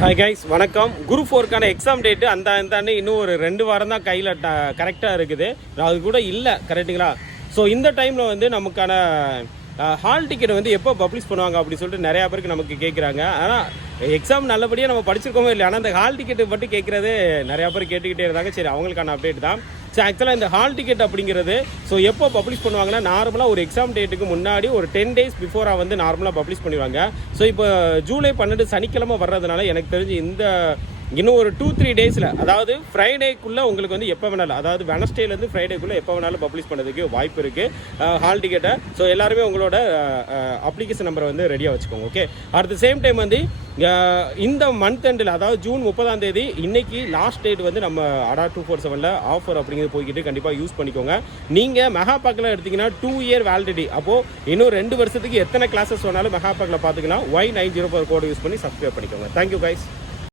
Hi guys, வணக்கம். Group 4க்கான exam date அந்த இன்னும் ஒரு 2 வாரம் தான் கையில் கரெக்டாக இருக்குது. அது கூட இல்லை, கரெக்டுங்களா? ஸோ இந்த டைமில் வந்து நமக்கான ஹால் டிக்கெட் வந்து எப்போ பப்ளிஷ் பண்ணுவாங்க அப்படின்னு சொல்லிட்டு நிறையா பேருக்கு நமக்கு கேட்குறாங்க. ஆனால் எக்ஸாம் நல்லபடியாக நம்ம படிச்சிருக்கோமோ இல்லை, ஆனால் அந்த ஹால் டிக்கெட்டு மட்டும் கேட்குறது நிறையா பேர் கேட்டுக்கிட்டே இருந்தாங்க. சரி, அவங்களுக்கான அப்டேட் தான். ஸோ ஆக்சுவலாக இந்த ஹால் டிக்கெட் அப்படிங்கிறது எப்போ பப்ளிஷ் பண்ணுவாங்கன்னா, நார்மலாக ஒரு எக்ஸாம் டேட்டுக்கு முன்னாடி ஒரு 10 days பிஃபோராக வந்து நார்மலாக பப்ளிஷ் பண்ணிடுவாங்க. ஸோ இப்போ ஜூலை 12 சனிக்கிழமை வர்றதுனால எனக்கு தெரிஞ்சு இன்னும் ஒரு 2-3 டேஸில், அதாவது ஃப்ரைடேக்குள்ளே உங்களுக்கு வந்து எப்போ வேணாலும், அதாவது வெனஸ்டேலேருந்து ஃப்ரைடேக்குள்ளே எப்போ வேணாலும் பப்ளிஷ் பண்ணுறதுக்கு வாய்ப்பு இருக்குது ஹால் டிக்கெட்டை. ஸோ எல்லாருமே உங்களோட அப்ளிகேஷன் நம்பரை வந்து ரெடியாக வச்சுக்கோங்க. Okay, at the same time வந்து இந்த மந்த் எண்டில், அதாவது ஜூன் 30 இன்னைக்கு லாஸ்ட் டேட் வந்து நம்ம ADA 247 ஆஃபர் அப்படிங்கிறது போய்கிட்டு கண்டிப்பாக யூஸ் பண்ணிக்கோங்க. நீங்கள் மெகா பேக்கில் எடுத்திங்கன்னா 2 year வேலிடிட்டி. அப்போது இன்னும் 2 வருஷத்துக்கு எத்தனை கிளாஸஸ் வேணாலும் மெகா பேக்கில் பார்த்துக்கலாம். Y904 கோடு யூஸ் பண்ணி சப்ஸ்கிரைப் பண்ணிக்கோங்க. Thank you guys.